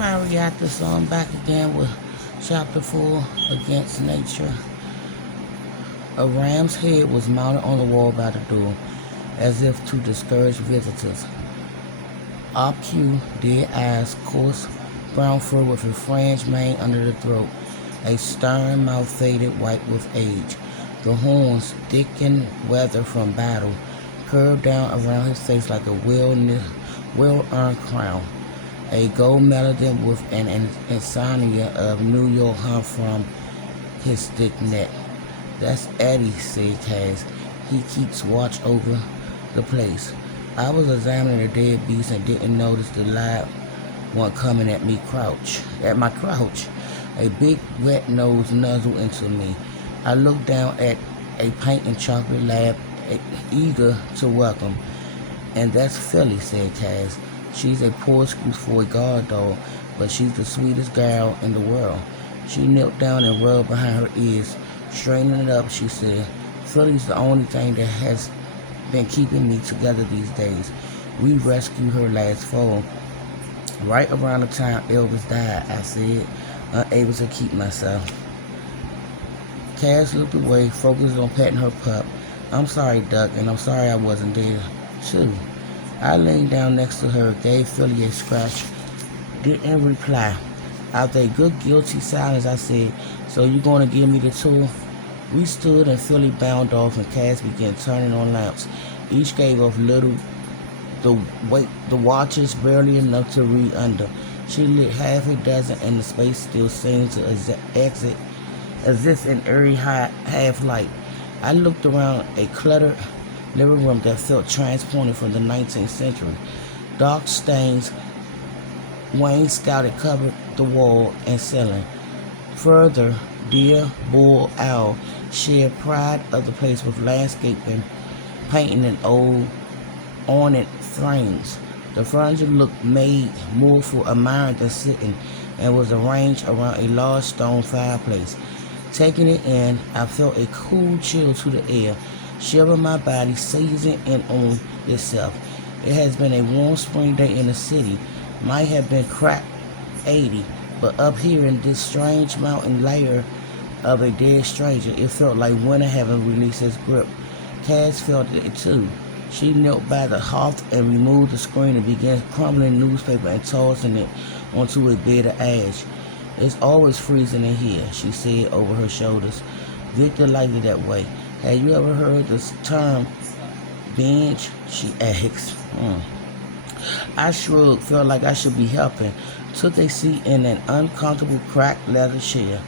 Mario got this on back again with chapter 4, Against Nature. A ram's head was mounted on the wall by the door, as if to discourage visitors. Obtuse, dead eyes, coarse brown fur with a fringed mane under the throat, a stern mouth faded white with age. The horns, thick and weathered from battle, curved down around his face like a well-earned crown. A gold melody with an insignia of New York hung from his thick neck. "That's Eddie," said Cass. "He keeps watch over the place." I was examining the dead beast and didn't notice the live one coming at my crouch. A big wet nose nuzzled into me. I looked down at a pink and chocolate lab, eager to welcome. "And that's Philly," said Cass. "She's a poor excuse for a guard dog, but she's the sweetest gal in the world." She knelt down and rubbed behind her ears. Straightening it up, she said, "Philly's the only thing that has been keeping me together these days. We rescued her last fall, right around the time Elvis died," I said, unable to keep myself. Cass looked away, focused on petting her pup. "I'm sorry, Duck, and I'm sorry I wasn't there, too." I leaned down next to her, gave Philly a scratch, didn't reply. After a good guilty silence, I said, "So you going to give me the tour?" We stood and Philly bound off and Cass began turning on lamps. Each gave off little, the watches barely enough to read under. She lit half a dozen and the space still seemed to exit as if in eerie half light. I looked around a cluttered living room that felt transported from the 19th century. Dark stains, wainscoted covered the wall and ceiling. Further, deer, bull, owl shared pride of the place with landscaping, painting, and old ornate frames. The furniture looked made more for admiring than sitting, and was arranged around a large stone fireplace. Taking it in, I felt a cool chill to the air, shiver my body seizing in on itself. It has been a warm spring day in the city, might have been cracked 80, but up here in this strange mountain layer of a dead stranger, it felt like winter having released its grip. Cass felt it too. She knelt by the hearth and removed the screen and began crumbling newspaper and tossing it onto a bed of ash. "It's always freezing in here," she said over her shoulders. "Victor liked it that way. Have you ever heard this term, binge?" she asked. I shrugged, felt like I should be helping, took a seat in an uncomfortable cracked leather chair.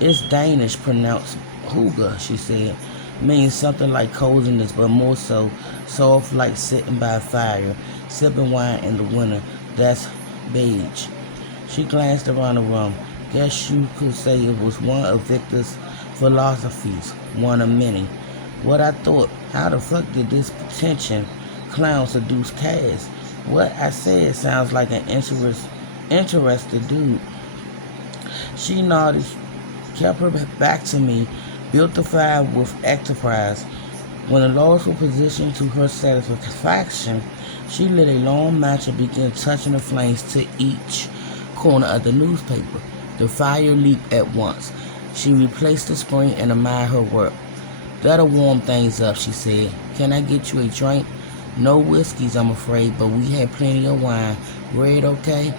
"It's Danish, pronounced hygge," she said. "Means something like coziness, but more so soft, like sitting by a fire, sipping wine in the winter. That's beige." She glanced around the room. "Guess you could say it was one of Victor's philosophies, one of many." What I thought, how the fuck did this pretension clown seduce Cass? What I said sounds like an interested dude. She nodded, kept her back to me, built the fire with enterprise. When the logs were positioned to her satisfaction, she lit a long match and began touching the flames to each corner of the newspaper. The fire leaped at once. She replaced the screen and admired her work. "That'll warm things up," she said. "Can I get you a drink?" "No whiskeys, I'm afraid, but we had plenty of wine. Red okay?"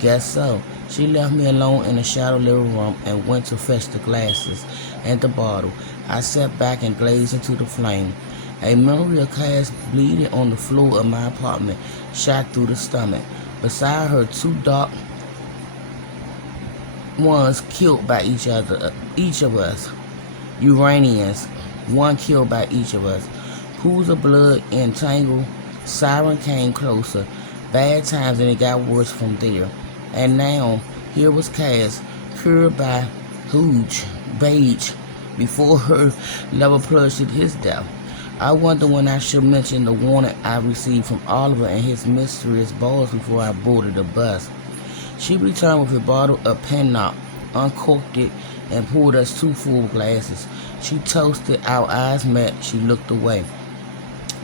"Guess so." She left me alone in the shadow living room and went to fetch the glasses and the bottle. I sat back and gazed into the flame. A memory of Cass bleeding on the floor of my apartment shot through the stomach. Beside her, two dark ones killed by each of us. Uranians, one killed by each of us. Pools of blood entangled. Siren came closer. Bad times, and it got worse from there. And now, here was Cass, cured by beige, before her lover plunged to his death. I wonder when I should mention the warning I received from Oliver and his mysterious boss before I boarded the bus. She returned with a bottle of Pennock, uncorked it, and poured us two full glasses. She toasted. Our eyes met. She looked away.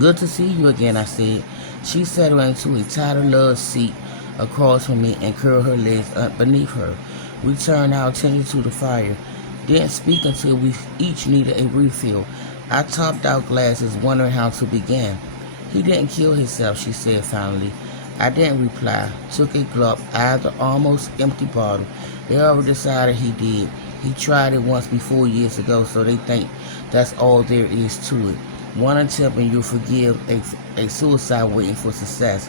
"Good to see you again," I said. She settled into a tighter love seat across from me and curled her legs beneath her. We turned our attention to the fire. Didn't speak until we each needed a refill. I topped our glasses, wondering how to begin. He didn't kill himself, she said finally. I didn't reply. Took a gulp out of the almost empty bottle. They already decided he did. He tried it once before years ago, so they think that's all there is to it. One attempt and you'll forgive a suicide waiting for success.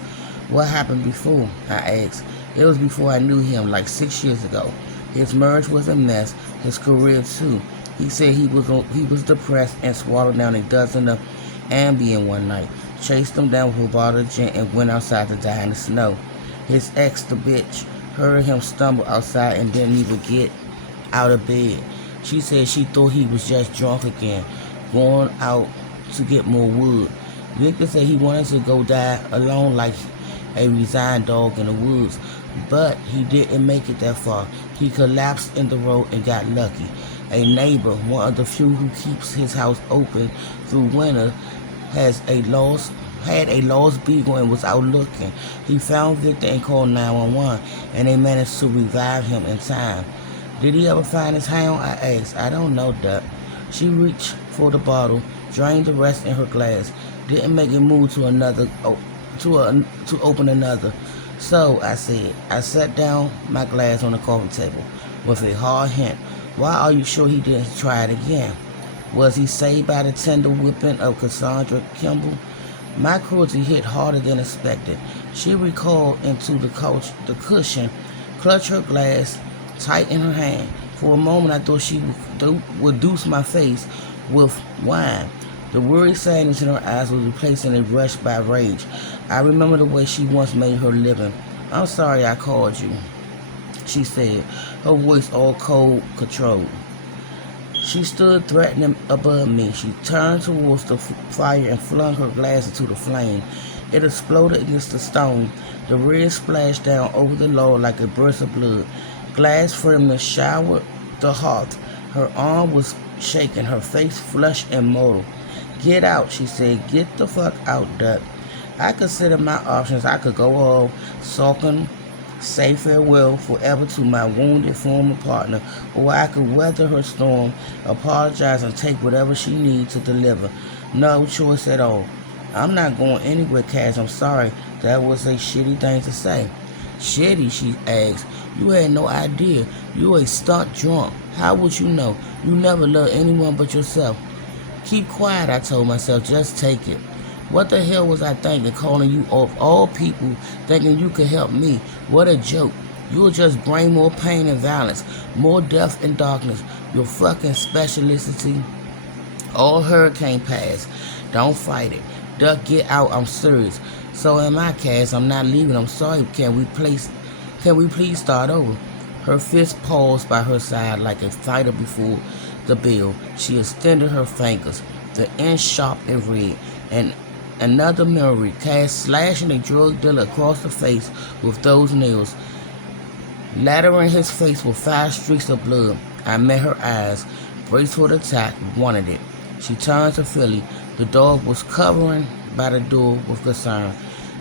What happened before? I asked. It was before I knew him, like 6 years ago. His marriage was a mess, his career too. He said he was depressed and swallowed down a dozen of Ambien one night, chased them down with a bottle of gin and went outside to die in the snow. His ex, the bitch, heard him stumble outside and didn't even get out of bed. She said she thought he was just drunk again, going out to get more wood. Victor said he wanted to go die alone like a resigned dog in the woods, but he didn't make it that far. He collapsed in the road and got lucky. A neighbor, one of the few who keeps his house open through winter, had a lost beagle and was out looking. He found Victor and called 911, and they managed to revive him in time. Did he ever find his hound? I asked. I don't know, Duck. She reached for the bottle, drained the rest in her glass, didn't make a move to open another. So, I said, I set down my glass on the coffee table with a hard hint. Why are you sure he didn't try it again? Was he saved by the tender whipping of Cassandra Kimball? My cruelty hit harder than expected. She recoiled into the cushion, clutched her glass tight in her hand. For a moment, I thought she would douse my face with wine. The worried sadness in her eyes was replaced in a rush by rage. I remember the way she once made her living. I'm sorry I called you, she said, her voice all cold controlled. She stood threatening above me. She turned towards the fire and flung her glass into the flame. It exploded against the stone. The red splashed down over the log like a burst of blood. Glass fragments showered the hearth. Her arm was shaking, her face flushed and mortal. Get out, she said. Get the fuck out, Duck. I considered my options. I could go off, sulking, say farewell forever to my wounded former partner, or I could weather her storm, apologize, and take whatever she needs to deliver. No choice at all. I'm not going anywhere, Cass. I'm sorry. That was a shitty thing to say. Shitty, she asked. You had no idea. You a stunt drunk. How would you know? You never loved anyone but yourself. Keep quiet, I told myself. Just take it. What the hell was I thinking, calling you of all people, thinking you could help me? What a joke. You'll just bring more pain and violence, more death and darkness. Your fucking speciality. All hurricane pass. Don't fight it. Duck, get out. I'm serious. So am I, Cass. I'm not leaving. I'm sorry. Can we please start over? Her fist paused by her side like a fighter before the bell. She extended her fingers, the end sharp and red, and another memory, Cass slashing a drug dealer across the face with those nails, lathering his face with 5 streaks of blood. I met her eyes, braced for the attack, wanted it. She turned to Philly. The dog was covering by the door with concern.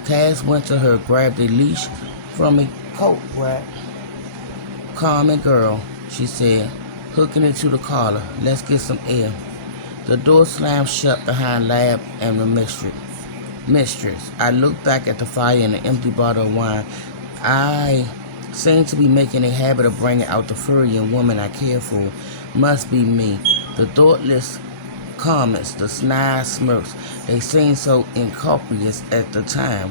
Cass went to her, grabbed a leash from a coat rack. Calm it, girl, she said, hooking it to the collar. Let's get some air. The door slammed shut behind Lab and the mistress. I looked back at the fire and the empty bottle of wine. I seemed to be making a habit of bringing out the fury in women I care for. Must be me. The thoughtless comments, the snide smirks, they seemed so incopious at the time.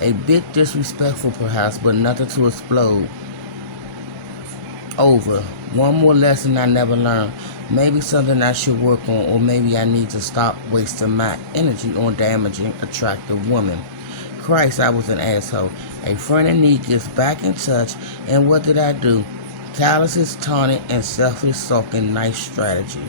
A bit disrespectful perhaps, but nothing to explode over. One more lesson I never learned. Maybe something I should work on, or maybe I need to stop wasting my energy on damaging attractive women. Christ, I was an asshole. A friend in need gets back in touch, and what did I do? Calluses, taunting, and selfish sulking. Nice strategy.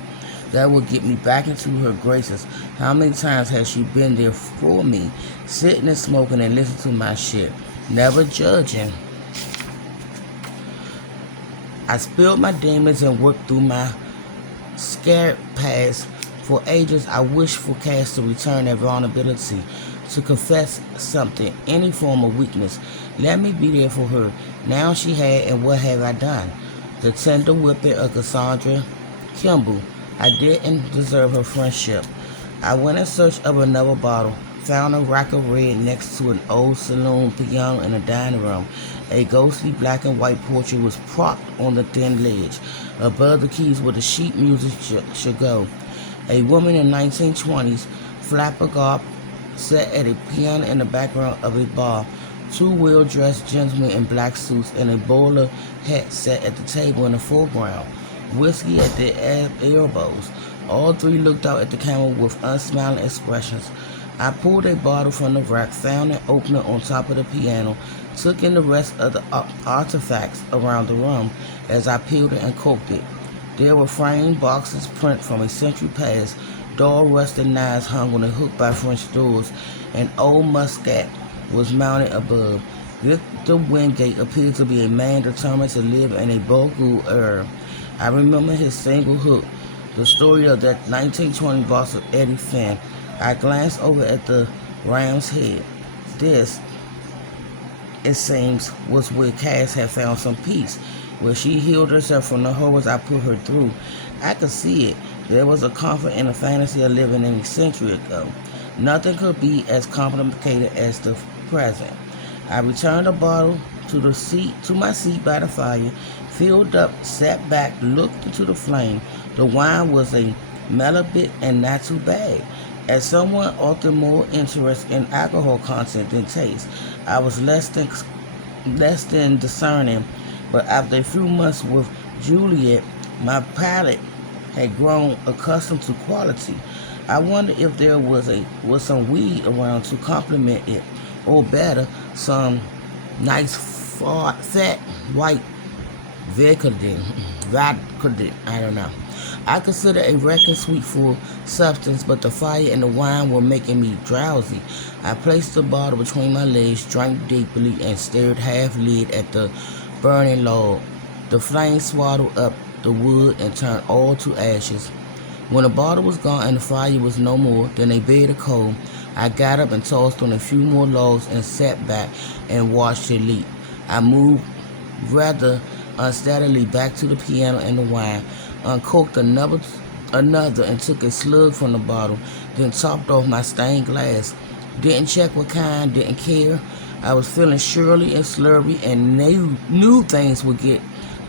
That will get me back into her graces. How many times has she been there for me, sitting and smoking and listening to my shit, never judging? I spilled my demons and worked through my scared past. For ages, I wished for Cass to return that vulnerability, to confess something, any form of weakness. Let me be there for her. Now she had, and what have I done? The tender whipping of Cassandra Kimball. I didn't deserve her friendship. I went in search of another bottle, found a rack of red next to an old saloon piano in the dining room. A ghostly black and white portrait was propped on the thin ledge, above the keys where the sheet music should go. A woman in 1920s flapper garb sat at a piano in the background of a bar. Two well-dressed gentlemen in black suits and a bowler hat sat at the table in the foreground, whiskey at their elbows. All three looked out at the camera with unsmiling expressions. I pulled a bottle from the rack, found an opener on top of the piano, took in the rest of the artifacts around the room as I peeled it and corked it. There were framed boxes print from a century past, dull-rusted knives hung on a hook by French doors. An old musket was mounted above. Victor Wingate appeared to be a man determined to live in a Bourgeois era. I remember his single hook, the story of that 1920 boss of Eddie Finn. I glanced over at the ram's head. This, it seems, was where Cass had found some peace, where she healed herself from the horrors I put her through. I could see it. There was a comfort in the fantasy of living in a century ago. Nothing could be as complicated as the present. I returned the bottle to my seat by the fire, filled up, sat back, looked into the flame. The wine was a mellow bit and not too bad. As someone often more interested in alcohol content than taste, I was less than discerning, but after a few months with Juliet, my palate had grown accustomed to quality. I wondered if there was some weed around to complement it, or better, some nice fat white Vicodin, I don't know. I consider a record sweet for substance, but the fire and the wine were making me drowsy. I placed the bottle between my legs, drank deeply, and stared half-lit at the burning log. The flames swallowed up the wood and turned all to ashes. When the bottle was gone and the fire was no more than a bed of coal, I got up and tossed on a few more logs and sat back and watched it leap. I moved rather unsteadily back to the piano and the wine, uncorked another and took a slug from the bottle, then topped off my stained glass. Didn't check what kind, didn't care. I was feeling surly and slurry and knew things would get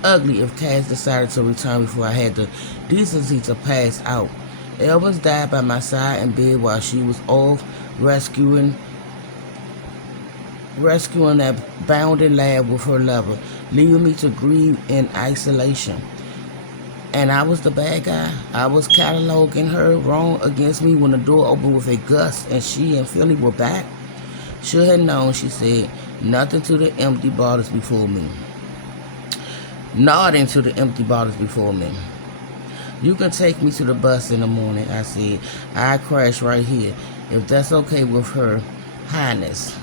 ugly if Cass decided to return before I had the decency to pass out. Elvis died by my side in bed while she was off rescuing that bounding lad with her lover, leaving me to grieve in isolation. And I was the bad guy. I was cataloging her wrong against me when the door opened with a gust and she and Philly were back. Should have known, she said, nothing to the empty bottles before me. Nodding to the empty bottles before me. You can take me to the bus in the morning, I said. I crash right here, if that's okay with her highness.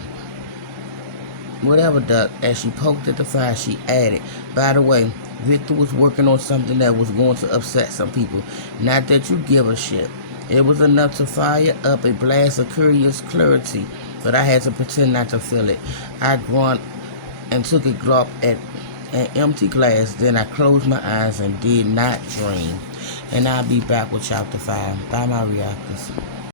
Whatever, Duck. As she poked at the fire, she added, by the way, Victor was working on something that was going to upset some people. Not that you give a shit. It was enough to fire up a blast of curious clarity, but I had to pretend not to feel it. I grunted and took a gulp at an empty glass. Then I closed my eyes and did not dream. And I'll be back with chapter 5. Bye, my reactors.